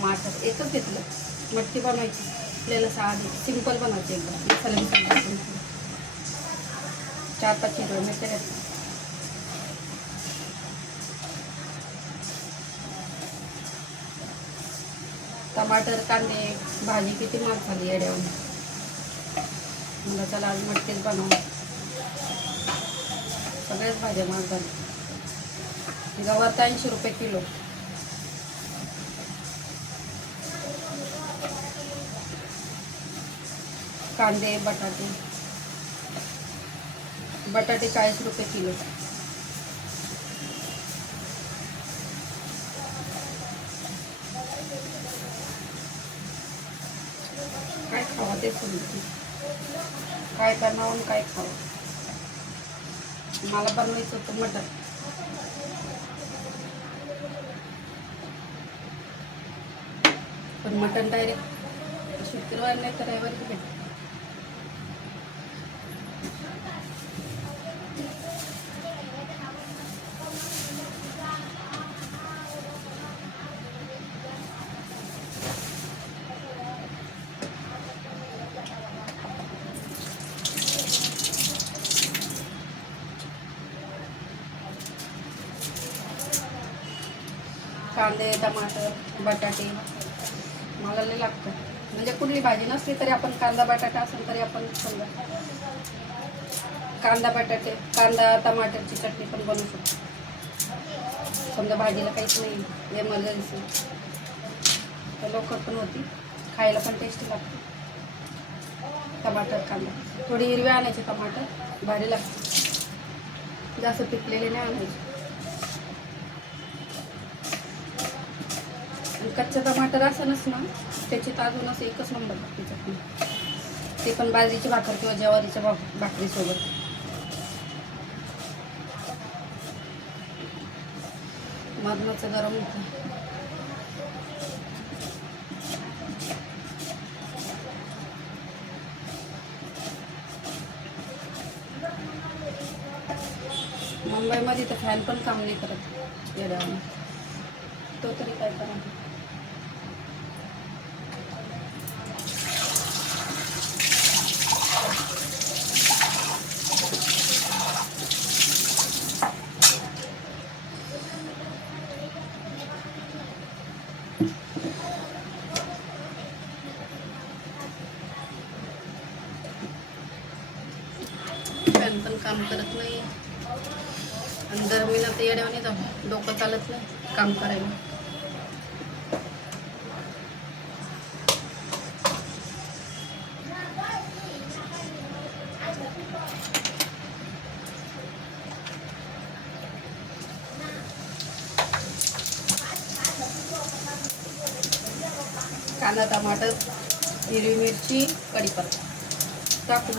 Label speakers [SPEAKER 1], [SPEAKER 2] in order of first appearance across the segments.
[SPEAKER 1] टमाटर एकच घेतलं. मटकी बनवायची. आपल्याला साधी सिंपल बनवायची एकदम मसाला टाकून. चार पाच किलो मिरच्या टमाटर कांदे भाजी किती महाग झाली येड्यावर? मला चला आज मटकीच बनवू. सगळ्याच भाज्या महाग झाल्या. गवत ऐंशी रुपये किलो. कांदे बटाटे. बटाटे चाळीस रुपये किलो. काय खावा ते समजते काय करणार आणि काय खावं? मला बनवायचं होतं मटण. पण मटण डायरेक्ट शुक्रवार नाही तर रविवारी भेटतं कांदे टमाटर बटाटे. मला लय लागतं. म्हणजे कुठली भाजी नसली तरी आपण कांदा बटाटा असेल तरी आपण समजा कांदा बटाटे कांदा टमाटरची चटणी पण बनवू शकतो. समजा भाजीला काहीच नाही एमर्जन्सी तर लवकर पण होती. खायला पण टेस्टी लागते. टमाटर कांदा. थोडी हिरवी आणायची टमाटर. भारी लागते. जास्त पिकलेले नाही आणायचे. आणि कच्चा टमाटर असं ना त्याची तर अजून असं एकच नंबर लागते चटणी. ते पण बाजरीची भाकर किंवा ज्वारीच्या भाक भाकरीसोबत. मरणाचं गरम होतं. मुंबईमध्ये तर फॅन पण काम नाही करत येड्यावानी. तो तरी काय करा फॅन पण काम करत नाही आणि गरमीला तर येड्यावानी जाऊ. डोकं चालत नाही काम करायला. कांदा टमाटर हिरवी मिरची कढीपत्ता. टाकून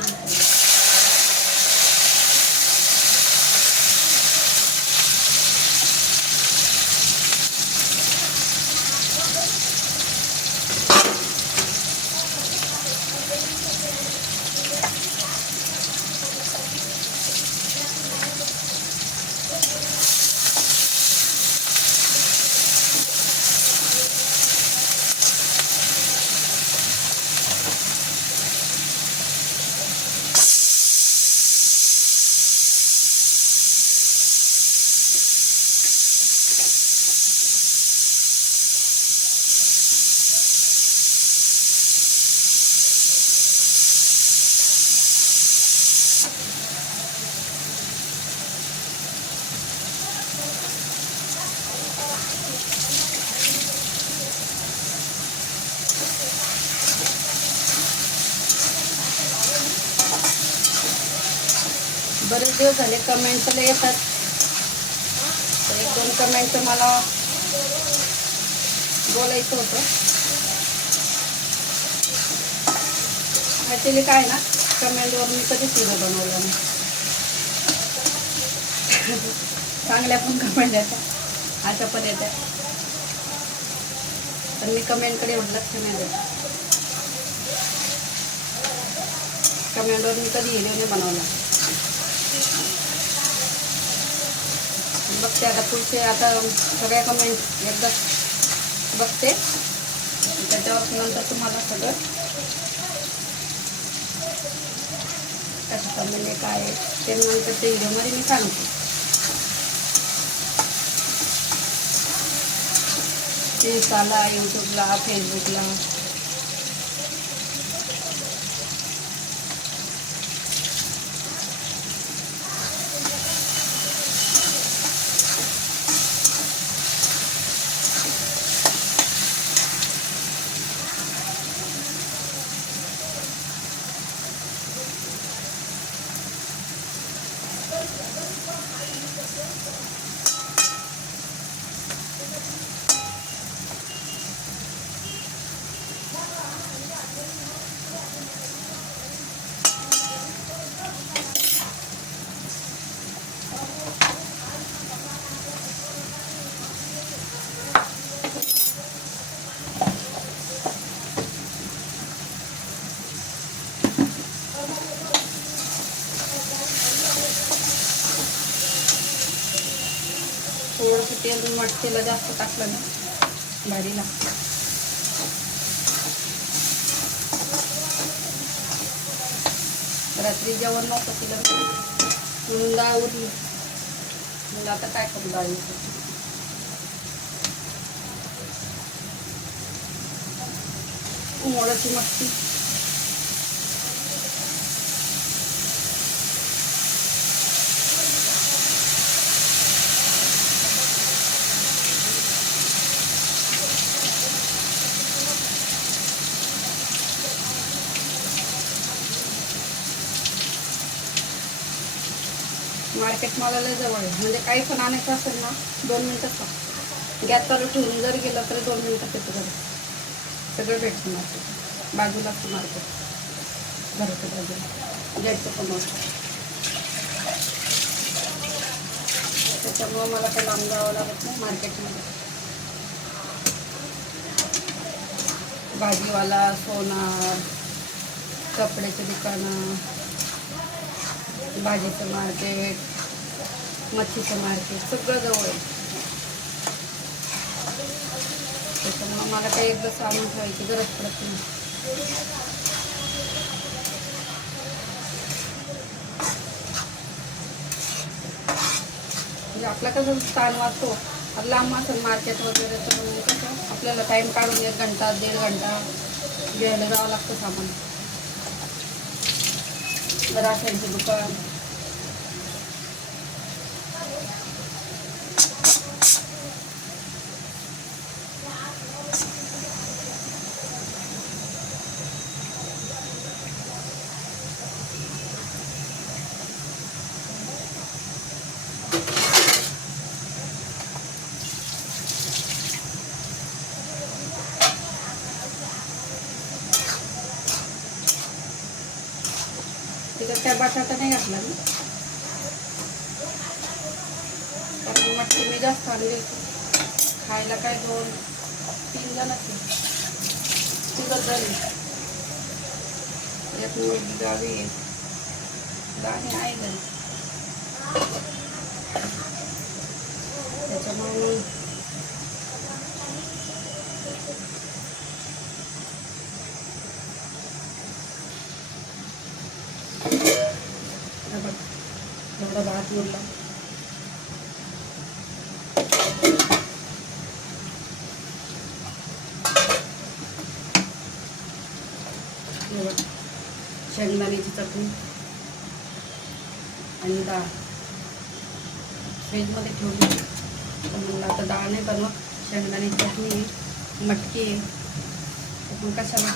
[SPEAKER 1] बरेच दिवस झाले कमेंट तर येतात. एक दोन कमेंट मला बोलायचं होतं. ॲक्च्युली काय ना कमेंटवर मी कधीच व्हिडिओ बनवला नाही. चांगल्या पण कमेंट येतात. अशा पण येतात. पण मी कमेंटकडे एवढं लक्ष नाही देत. कमेंटवर मी कधी व्हिडिओ नाही बनवला. बघते आता पुढचे आता सगळ्या कमेंट एकदा बघते. त्याच्यावर नंतर तुम्हाला सगळं कसं म्हणजे काय ते नंतर ते व्हिडिओमध्ये मी सांगते. इन्स्टाला यूट्यूबला फेसबुकला थोडंसं तेल जास्त टाकलं ना भारी लागतं. रात्री जेवण नव्हतं केलं. म्हणून डाळ उरली मग आता काय करू डाळीचं मोडाची मस्ती मार्केट मला लय जवळ आहे. म्हणजे काही पण आणायचं असेल ना दोन मिनटात लागतं गॅस चालू ठेवून जर गेलं तरी दोन मिनटात येतं घरी सगळं भेटतं मार्केट. बाजूला असतं मार्केट. घराच्या बाजूला. पण समोर त्याच्यामुळं मला काही लांब जावं लागत नाही मार्केटमध्ये. भाजीवाला सोनार कपड्याचे दुकानं भाजीचं मार्केट. मच्छीचं मार्केट सगळं जवळ आहे. त्याच्यामुळं मला काही एकदा सामान ठेवायची गरज पडत नाही. म्हणजे आपला कसं स्थान वाचतो लांब असेल मार्केट वगैरे तर कसं आपल्याला टाईम काढून एक घंटा दीड घंटा घ्यायला जावं लागतं सामान. राशांची दुकान. काय बटाटा नाही घातला मी. कारण मटकी मी जास्त आणली खायला काय दोन तीन जण असतील तिघं जण एक मुलगी गावी दाणे आहे. घरी त्याच्यामुळे मग हे बघ, एवढा भात उरला हे बघ, शेंगदाण्याची चटणी आणि डाळ. फ्रीजमध्ये ठेवली. तर म्हणलं आता डाळ नाही बनवत शेंगदाण्याची चटणी आहे, मटकी आहे. तर मग कशाला?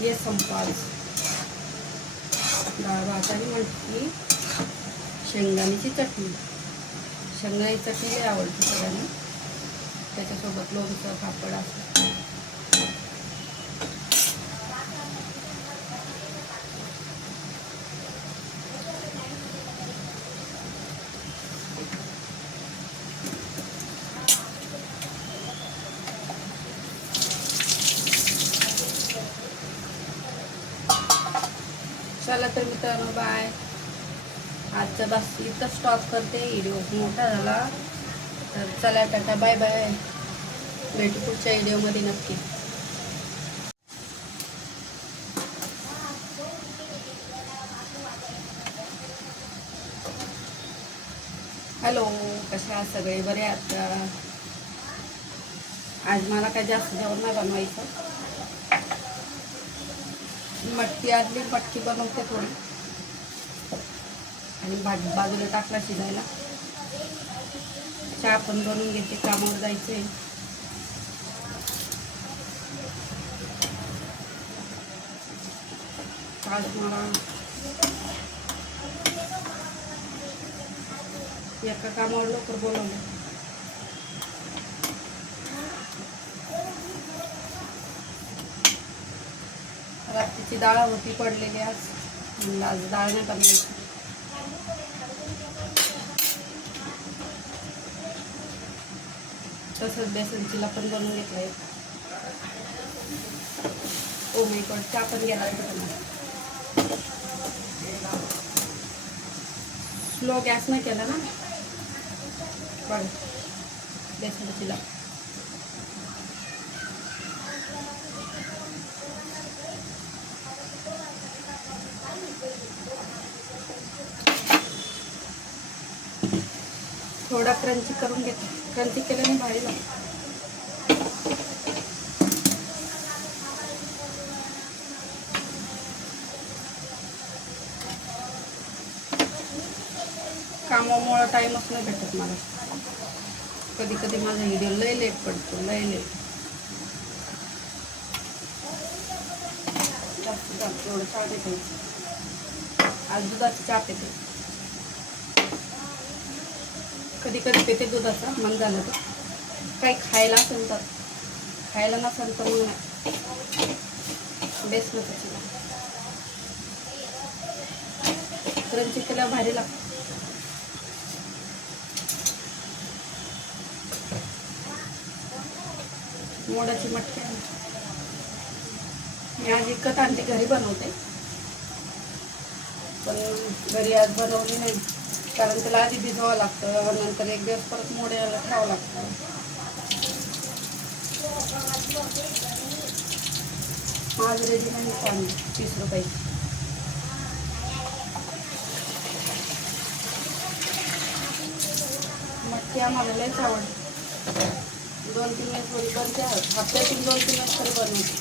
[SPEAKER 1] ये संपवा आज डाळ भात मटकी शेंगदाण्याची चटणी. शेंगदाण्याची चटणी लई आवडते सगळ्यांना. त्याच्यासोबत लोणचं पापड असं. चला तर मित्रांनो बाय आजचा बस इथं स्टॉप करते व्हिडिओ मोठा झाला. तर चला टाटा बाय बाय भेटू पुढच्या व्हिडिओमध्ये नक्की. हॅलो कसे आहात सगळे? बरे आहात आज मला काय जास्त जेवण नाही बनवायचं. मटकी आणली मटकी बनवते थोडी. आणि भाजी बाजूला टाकला शिजायला. चहा पण बनवून घेते कामावर जायचे आज मला एका कामावर लवकर बोलवलं रात्रीची डाळ होती पडलेली आज। आज डाळ नाही बनवायची तसंच बेसनचीला पण बनवून घेतलं आहे ओ माय गॉड चहा पण गेला स्लो गॅस नाही केला ना? पण बेसनचीला थोडा क्रंची करून घेते. क्रंची केल्याने भारी लागतं. कामामुळं टाईमच नाही भेटत मला. कधी कधी माझा व्हिडिओ लय लेट पडतो लय लेट जास्त जास्त एवढं चहा देते आज दुधाची चहा पेते. कधी कधी पेते दुधाचा मन झालं तर. काही खायला असेल तर. खायला नसेल तर मग बेस्ट नसेल क्रंची केल्या भारी लागतं. मोडाची मटकी मी आज इकत आणते घरी बनवते. पण घरी आज बनवली नाही. कारण त्याला आधी भिजवावं लागतं नंतर एक दिवस परत मोड्याला ठेवावं लागतं. आज रेडी नाही पाणी तीस रुपयाची मटकी आम्हाला लयच आवडते. दोन तीन वेळेस थोडी बनते हप्त्यातून दोन तीन वेळेस तरी बनवते.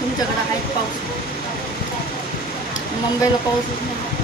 [SPEAKER 1] तुमच्याकडं आहेत पाऊस. मुंबईला पाऊसच नाही.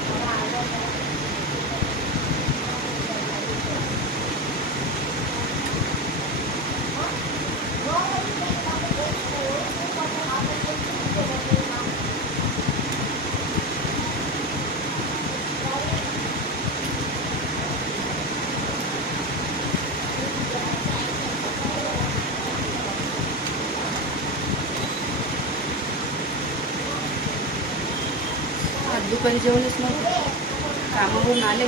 [SPEAKER 1] दुपारी जेवणच नव्हतं. कामावरून आले.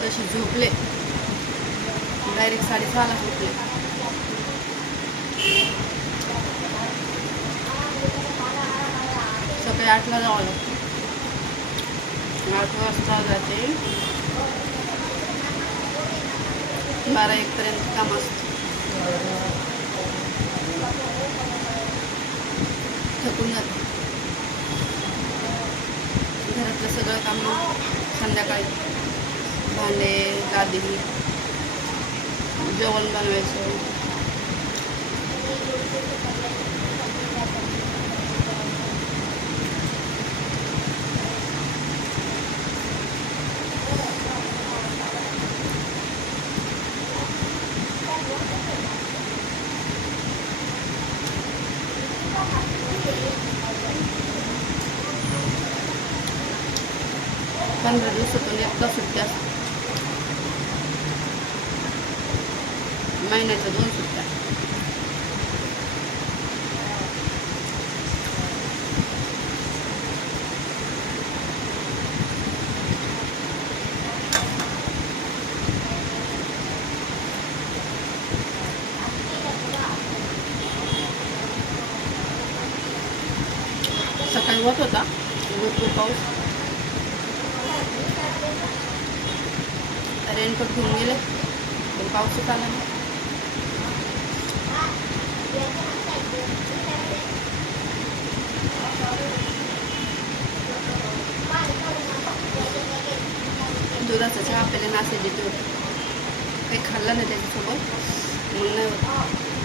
[SPEAKER 1] तसे झोपले. डायरेक्ट साडेसहाला झोपले. सकाळी आठला जावं लागतं. आठ वाजता जाते. बारा एकपर्यंत काम असतं. थकून जाते. बाकीचं सगळं काम संध्याकाळी भांडे लादी जेवण बनवायचं पंधरा दिवसातून एकदा सुट्ट्या असतात. महिन्याच्या दोन सुट्ट्या. सकाळी होत होता भरपूर पाऊस. रेनकोट घेऊन गेले पण पाऊसच आला नाही दुधाचा चहा आपल्याला नासे देतो काही खाल्लं नाही त्याच्यासोबत मग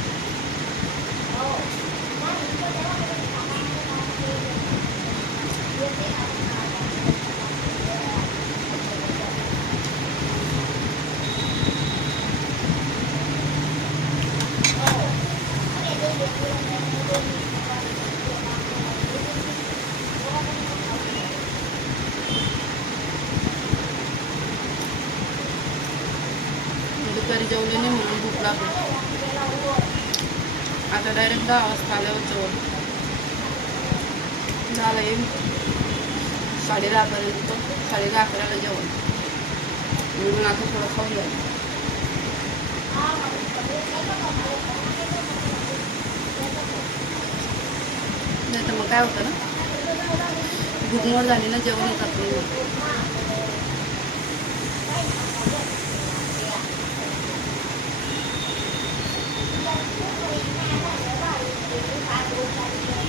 [SPEAKER 1] दहा वाजता आल्यावर जेवण झालं येईल साडे दहापर्यंत साडे दहा अकराला जेवण. म्हणून आता थोडं खाऊन जाईल. नाही तर मग काय होतं ना? घुमवर जेवण होतात Thank you.